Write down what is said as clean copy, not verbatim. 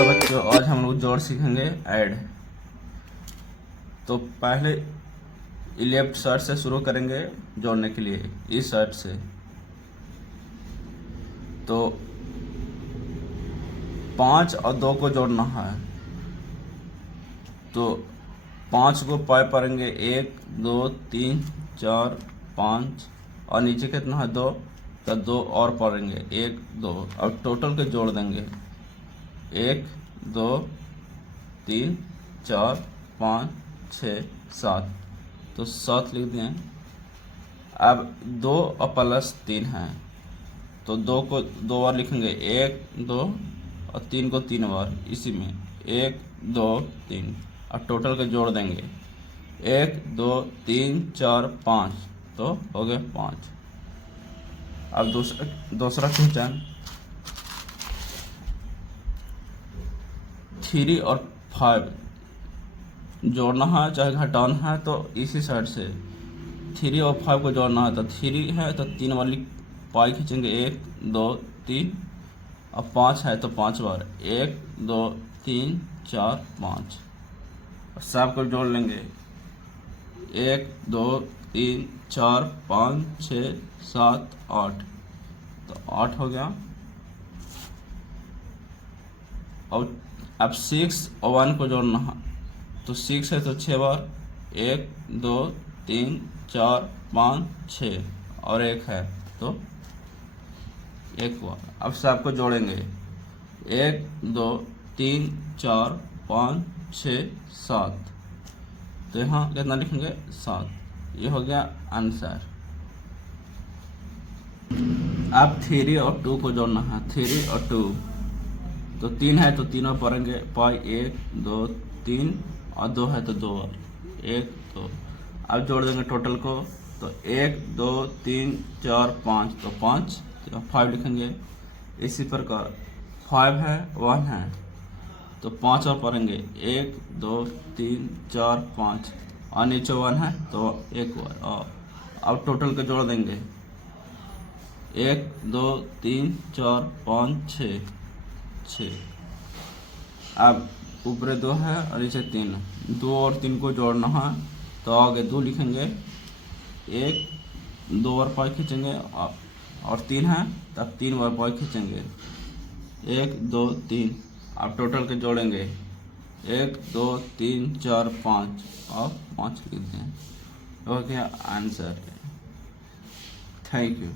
Hello बच्चों, आज हम लोग जोड़ सीखेंगे ऐड। तो पहले लेफ्ट साइड से शुरू करेंगे जोड़ने के लिए, इस साइड से। तो 5 और 2 को जोड़ना है, तो 5 को पाई पड़ेंगे 1 2 3 4 5 और नीचे कितना है 2, तो 2 और पड़ेंगे 1 2। अब टोटल के जोड़ देंगे 1 2 3 4 5 6 7, तो 7 लिख दिए। अब 2 और प्लस 3 है, तो 2 को 2 बार लिखेंगे 1 2 और 3 को 3 बार इसी में 1 2 3। अब टोटल के जोड़ देंगे 1 2 3 4 5, तो हो गए 5। अब दूसरा क्वेश्चन 3 और 5 जोड़ना है चाहे घटाना है, तो इसी साइड से 3 और 5 को जोड़ना है। तो 3 है तो 3 वाली पाई खींचेंगे 1 2 3, और 5 है तो 5 बार 1 2 3 4 5, और सब को जोड़ लेंगे 1 2 3 4 5 6 7 8, तो 8 हो गया। और अब 6 और 1 को जोड़ना है, तो 6 है तो 6 बार 1 2 3 4 5 6, और 1 है तो 1 बार। अब सबको जोड़ेंगे 1 2 3 4 5 6 7, तो यहाँ कितना लिखेंगे 7। ये हो गया आंसर। अब 3 और 2 को जोड़ना है, 3 और 2, तो 3 है तो तीनों पढ़ेंगे पाई 1 2 3, और 2 है तो 2 बार 1 2। अब जोड़ देंगे टोटल को, तो 1 2 3 4 5, तो 5, तो 5 लिखेंगे। इसी प्रकार 5 है 1 है, तो 5 और पढ़ेंगे 1 2 3 4 5, और नीचे 1 है तो 1 बार। अब टोटल के जोड़ देंगे 1 2 3 4 5 6 6। अब ऊपर 2 है और नीचे 3, 2 और 3 को जोड़ना है, तो आगे 2 लिखेंगे 1 2 बार पाई खींचेंगे, और 3 है तब 3 बार पाई खींचेंगे 1 2 3। अब टोटल के जोड़ेंगे 1 2 3 4 5, और 5 लिख दें। हो गया आंसर। Thank you.